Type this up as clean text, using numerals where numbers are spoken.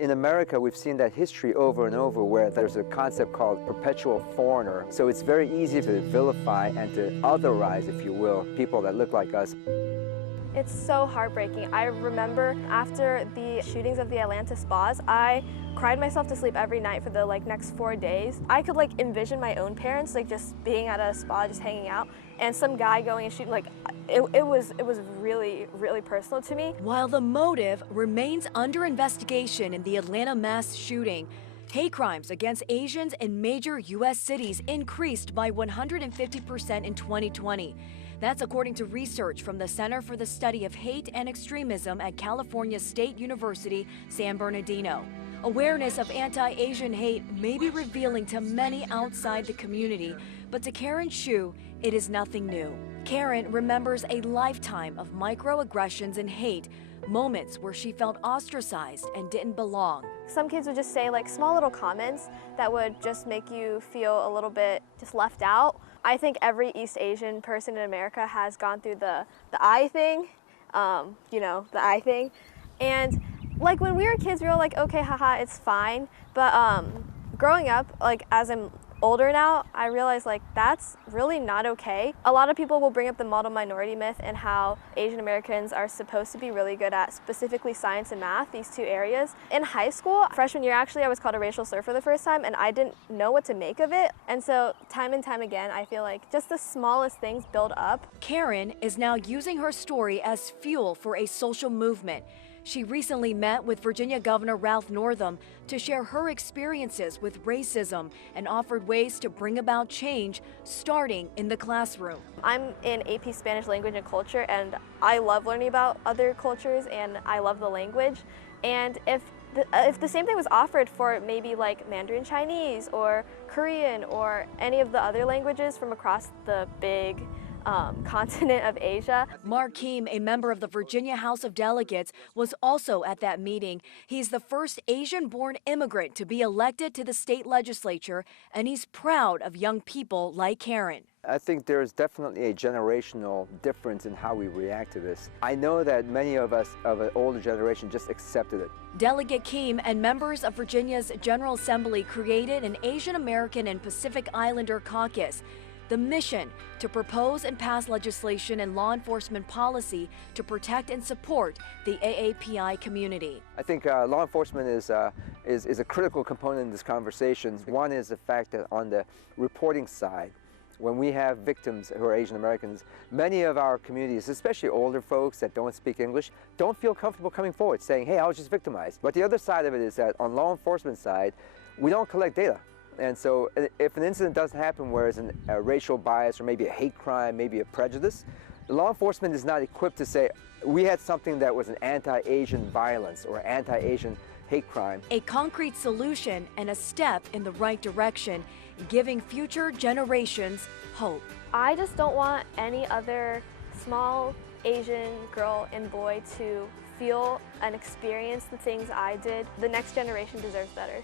In America, we've seen that history over and over where there's a concept called perpetual foreigner. So it's very easy to vilify and to otherize, if you will, people that look like us. It's so heartbreaking. I remember after the shootings of the Atlanta spas, I cried myself to sleep every night for the next 4 days. I could envision my own parents just being at a spa, just hanging out, and some guy going and shooting. It was really, really personal to me. While the motive remains under investigation in the Atlanta mass shooting, hate crimes against Asians in major U.S. cities increased by 150% in 2020. That's according to research from the Center for the Study of Hate and Extremism at California State University, San Bernardino. Awareness of anti-Asian hate may be revealing to many outside the community, but to Karen Shu, it is nothing new. Karen remembers a lifetime of microaggressions and hate, moments where she felt ostracized and didn't belong. Some kids would just say small little comments that would just make you feel a little bit just left out. I think every East Asian person in America has gone through the I thing, the I thing. And when we were kids, we were like, okay, haha, it's fine. But growing up, as I'm older now, I realize that's really not okay. A lot of people will bring up the model minority myth and how Asian Americans are supposed to be really good at specifically science and math, these two areas. In high school, freshman year actually, I was called a racial slur for the first time and I didn't know what to make of it. And so time and time again, I feel just the smallest things build up. Karen is now using her story as fuel for a social movement. She recently met with Virginia Governor Ralph Northam to share her experiences with racism and offered ways to bring about change starting in the classroom. I'm in AP Spanish Language and Culture, and I love learning about other cultures and I love the language. And if the same thing was offered for maybe Mandarin Chinese or Korean or any of the other languages from across the big continent of Asia. Mark Keem, a member of the Virginia House of Delegates, was also at that meeting. He's the first Asian-born immigrant to be elected to the state legislature, and he's proud of young people like Karen. I think there's definitely a generational difference in how we react to this. I know that many of us of an older generation just accepted it. Delegate Keem and members of Virginia's General Assembly created an Asian American and Pacific Islander caucus. The mission to propose and pass legislation and law enforcement policy to protect and support the AAPI community. I think law enforcement is a critical component in this conversation. One is the fact that on the reporting side, when we have victims who are Asian Americans, many of our communities, especially older folks that don't speak English, don't feel comfortable coming forward saying, hey, I was just victimized. But the other side of it is that on law enforcement side, we don't collect data. And so if an incident doesn't happen where it's a racial bias or maybe a hate crime, maybe a prejudice, the law enforcement is not equipped to say, we had something that was an anti-Asian violence or anti-Asian hate crime. A concrete solution and a step in the right direction, giving future generations hope. I just don't want any other small Asian girl and boy to feel and experience the things I did. The next generation deserves better.